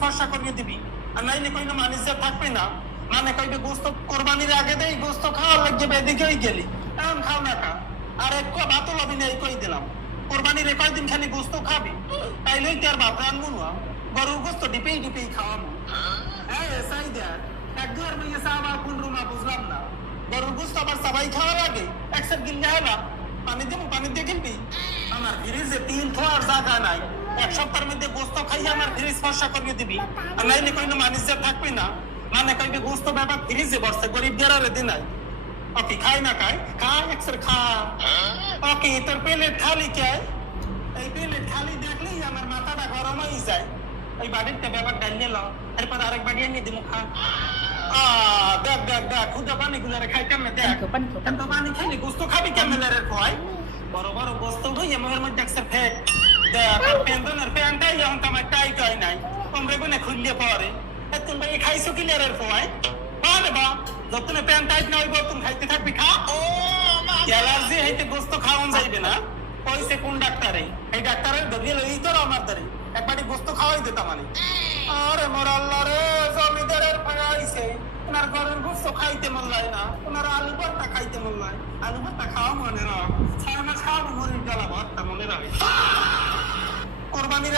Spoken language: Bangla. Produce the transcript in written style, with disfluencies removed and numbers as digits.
ফর্সা করিয়ে দিবি, আর নাইলে কইলে মানুষ থাকবে না। মানে কইবে গোস্ত কোরবানির আগে দেই গোস্ত খাওয়ার লাগবে, এদিকেই গেলি এখন খাও না খা, আর এক ভাতও লবি না, এই কই দিলাম কোরবানির কয়দিন খালি গোস্ত খাবি, তাইলেই তো আর ভাত রানবো না, গরুর গোস্ত ডিপেই ডিপেই খাওয়াবো। হ্যাঁ এসাই দেখ এক দুয়ার মেয়ে আবার কোন রুমা বুঝলাম না, গরুর গোস্ত আবার সবাই খাওয়ার আগে একসাথে গিলে হলা পানি দেবো, পানি দিয়ে কিনবি। আমার ফ্রিজে 3 থোয়ার জায়গা নাই, এক সপ্তাহের মধ্যে গোস্ত খাই আমার ফ্রিজ ফর্সা করিয়ে দিবি, আর নাইলে কইলে মানুষ থাকবে না। মানে কইবে গোস্ত ব্যাপার ফ্রিজে বসছে, গরিব গেরারে দিন নাই। ওকে খাই না খাই খা একসার খা। ওকে তোর প্লেট খালি কে? এই প্লেট খালি দেখলেই আমার মাথাটা গরম হয়ে যায়। এই বাড়িতে ব্যাপার ডালিয়ে লো, এরপর আরেক বাড়ি এনে দিমু খা। দেখ দেখ দেখ খুদা পানি গুলারে খাই কেমনে দেখ, এত পানি খাইলে গোস্ত খাবি কেমনে রে কয়? বড় বড় গোস্ত হইয়া মুখের মধ্যে একসার ফেক দেখ, পেন্দনের প্যান্টাই এখন তো আমার টাইট হয় নাই, কমরে গুনে খুললে পরে তুমি ভাই খাইছো কি লেরের কয়? বারে বা যতন প্যান্ট টাইট না হইব তুমি খাইতে থাকবি খা। অ্যালার্জি হইতে গোস্ত খাওয়ান যাইবে না, কইছে কোন ডাক্তারে? এই ডাক্তারের ধরিয়ে লই তোর আমার ধরে একবারই গোস্ত খাওয়াই দিতাম আমি। আরে মোর আল্লাহ রে, জমিদারের ফাগাইছে ওনার ঘরের গোস্ত খাইতে মন লাগে না, ওনার আলু ভর্তা খাইতে মন লাগে, আলু ভর্তা খাওয়া মনে রাখ, 6 মাস খাওয়াবো মরির জ্বালা ভর্তা মনে রাখ। কোরবানির